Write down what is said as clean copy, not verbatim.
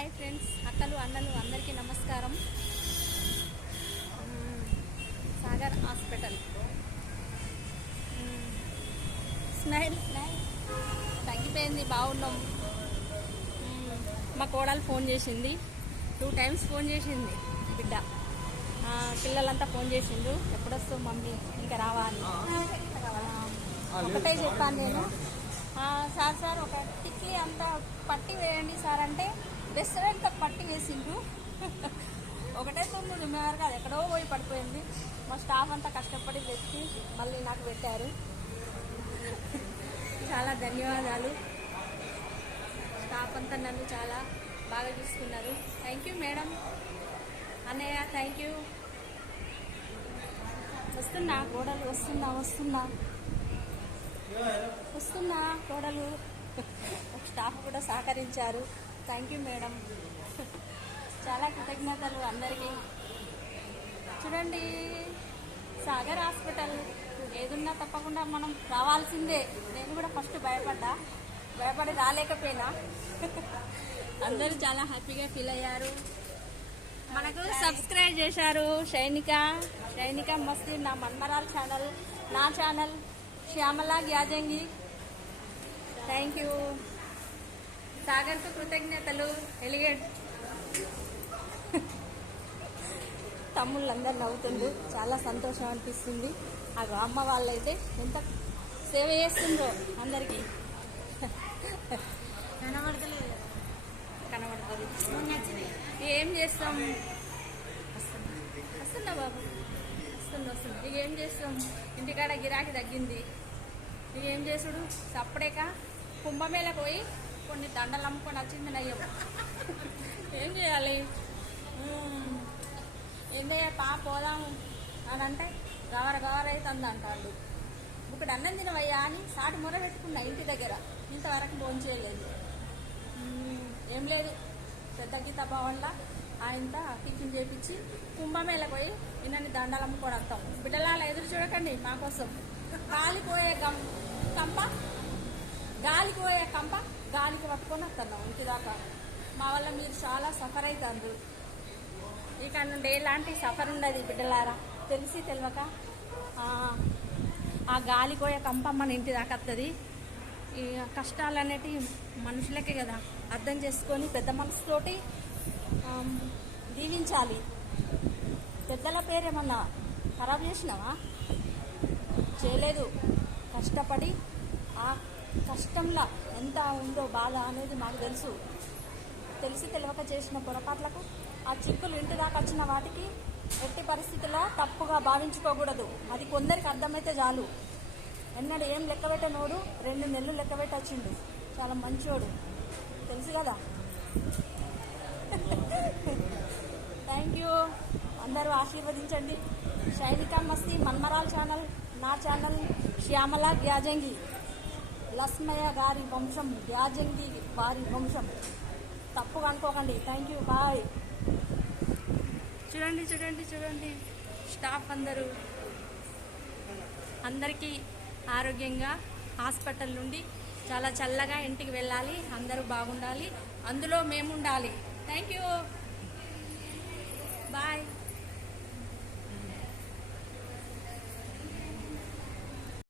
Hi friends, అక్కలు అన్నలు అందరికీ నమస్కారం. సాగర్ హాస్పిటల్ స్మైల్ తగ్గిపోయింది, బాగున్నాం. మా కోడలు ఫోన్ చేసింది, 2 times ఫోన్ చేసింది బిడ్డ. పిల్లలంతా ఫోన్ చేసిండు, ఎప్పుడొస్తావు మమ్మీ, ఇంకా రావాలి. ఒకటే చెప్పాను నేను, సార్ ఒక టిక్లీ అంతా పట్టి వేయండి సార్ అంటే రెస్టారెంట్ పట్టి వేసిండు. ఒకటే తొమ్మిది వరకు అది ఎక్కడో పోయి పడిపోయింది. మా స్టాఫ్ అంతా కష్టపడి వెతికి మళ్ళీ నాకు పెట్టారు. చాలా ధన్యవాదాలు. స్టాఫ్ అంతా నన్ను చాలా బాగా చూసుకున్నారు. థ్యాంక్ యూ మేడం, అన్నయ్య థ్యాంక్ యూ. వస్తున్నా కోడలు, వస్తున్నా కోడలు. స్టాఫ్ కూడా సహకరించారు. థ్యాంక్ యూ మేడం, చాలా కృతజ్ఞతలు అందరికీ. చూడండి, సాగర్ హాస్పిటల్ ఏదున్నా తప్పకుండా మనం రావాల్సిందే. నేను కూడా ఫస్ట్ భయపడి రాలేకపోయినా అందరూ చాలా హ్యాపీగా ఫీల్ అయ్యారు. మనకు సబ్స్క్రైబ్ చేశారు. షైనిక మస్తీ, నా మన్మరాల్ ఛానల్, నా ఛానల్ శ్యామలా గ్యాజంగి. Thank you. సాగర్కు కృతజ్ఞతలు. ఎలిగేట్ తమ్ముళ్ళందరూ నవ్వుతుండ్రు, చాలా సంతోషం అనిపిస్తుంది. ఆ అమ్మ వాళ్ళైతే ఎంత సేవ చేస్తుండ్రో అందరికీ. కనబడుతుంది. ఏం చేస్తాం, వస్తుందా బాబు, వస్తుంది. ఇక ఏం చేస్తాం, ఇంటికాడ గిరాకీ తగ్గింది. ఇక ఏం చేసుడు, సప్పుడేక కుంభమేళకు పోయి కొన్ని దండలు అమ్ముకొని వచ్చింది నయ్యం. ఏం చేయాలి, ఏందయ్యా పోదాం అని అంటే గవరైతే అంటాడు. ఇప్పుడు అన్నం తినవయ్యా అని సాటి మొర పెట్టుకున్నా ఇంటి దగ్గర. ఇంతవరకు భోంచేయలేదు. ఏం లేదు, పెద్ద గీతబ్బా వల్ల ఆయనతో టిఫిన్ చేపించి కుంభమేళకు పోయి ఇన్నన్ని దండాలు అమ్ముకొని వస్తాం. బిడ్డలాల ఎదురు చూడకండి మా కోసం. గాలికి పోయే కంప గాలికి పట్టుకొని వస్తున్నాం ఇంటి దాకా. మా వల్ల మీరు చాలా సఫర్ అవుతారు. ఇక్కడ నుండి ఎలాంటి సఫర్ ఉండదు బిడ్డలారా. తెలియక ఆ గాలికి పోయే కంప మన ఇంటి దాకా వస్తుంది. ఈ కష్టాలు అనేటివి మనుషులకే కదా, అర్థం చేసుకొని పెద్ద మనసుతోటి దీవించాలి. పెద్దల పేరేమన్నా ఖరాబ్ చేసినావా? చేయలేదు. కష్టపడి ఆ కష్టంలో ఎంత ఉందో బాధ అనేది మాకు తెలియక చేసిన పొరపాట్లకు ఆ చిక్కులు ఇంటి దాకా వచ్చిన వాటికి ఎట్టి పరిస్థితుల్లో తప్పుగా భావించుకోకూడదు. అది కొందరికి అర్థమైతే చాలు. ఎన్నడూ ఏం లెక్కబెట్టనోడు 2 నెలలు లెక్కబెట్టొచ్చిండు. చాలా మంచోడు, తెలుసు కదా. Thank you. అందరూ ఆశీర్వదించండి. షైనిక మస్తీ, మన్మరాల్ ఛానల్, నా ఛానల్ శ్యామలా గ్యాజంగి, లస్మయ్య గారి వంశం, గ్యాజంగి వారి వంశం. తప్పుగా అనుకోకండి. Thank you, bye. చూడండి స్టాఫ్ అందరికీ ఆరోగ్యంగా హాస్పిటల్ నుండి చాలా చల్లగా ఇంటికి వెళ్ళాలి. అందరూ బాగుండాలి, అందులో మేము ఉండాలి. Thank you, bye.